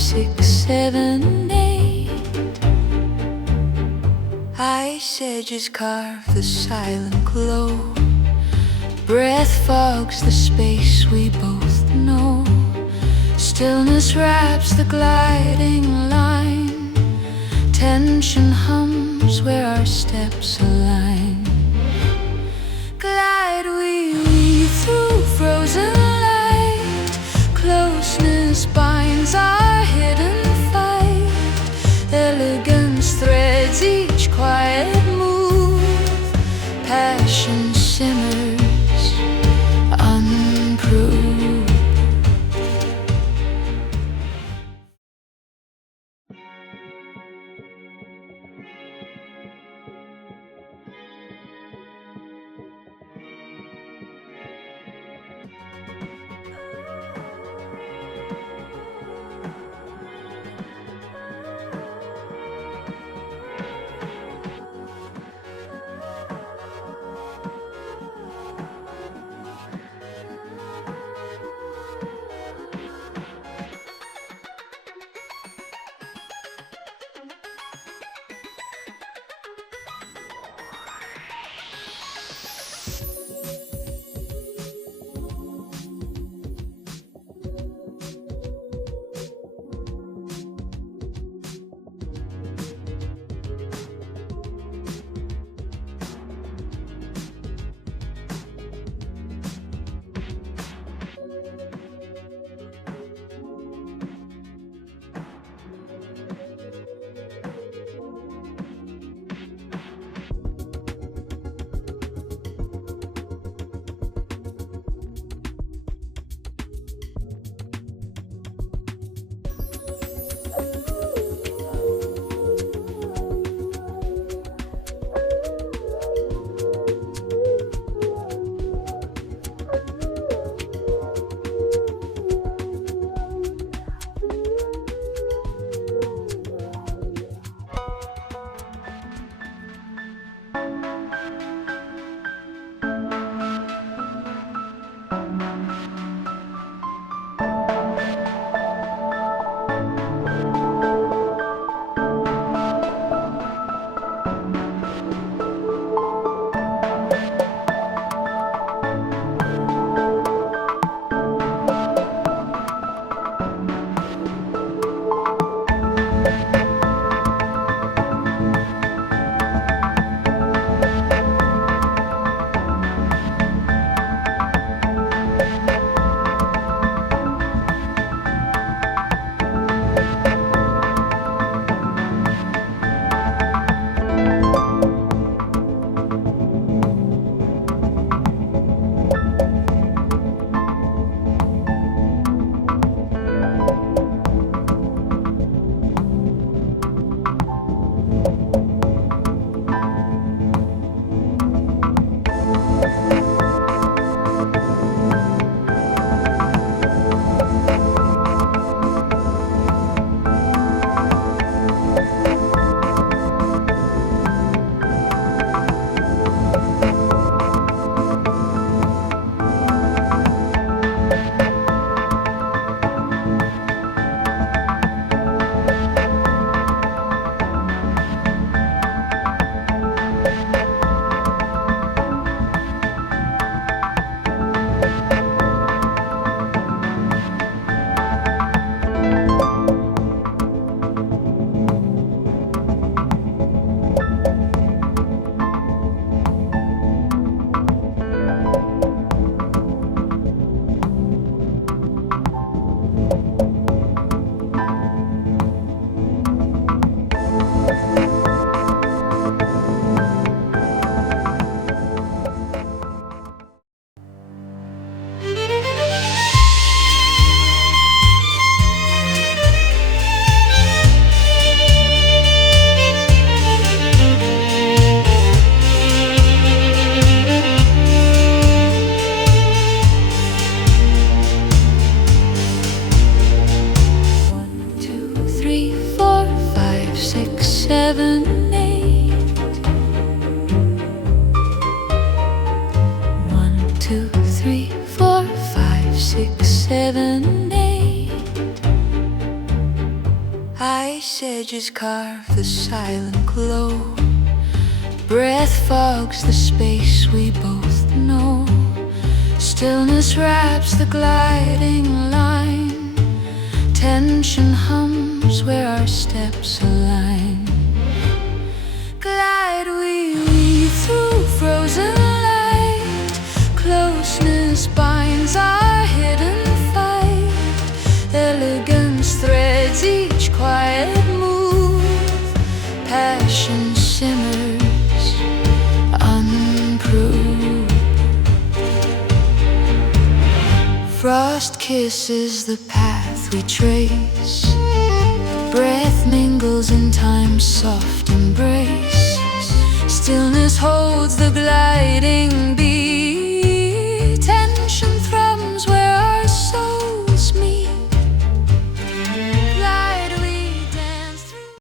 6, 7, 8. Ice edges carve the silent glow. Breath fogs the space we both know. Stillness wraps the gliding line. Tension hums where our steps align. Glide we weave through frozen light. Closeness binds our hidden fight. Elegance threads each quiet move. Passion simmers unproved. Its edges carve the silent glow. Breath fogs the space we both know. Stillness wraps the gliding line. Tension hums where our steps align. Glide we weave through frozen light. Closeness binds our hidden fight. Elegance threads each quiet move. Passion simmers unproved. Frost kisses the path we trace. Breath mingles in time's soft embrace. Stillness holds the glass.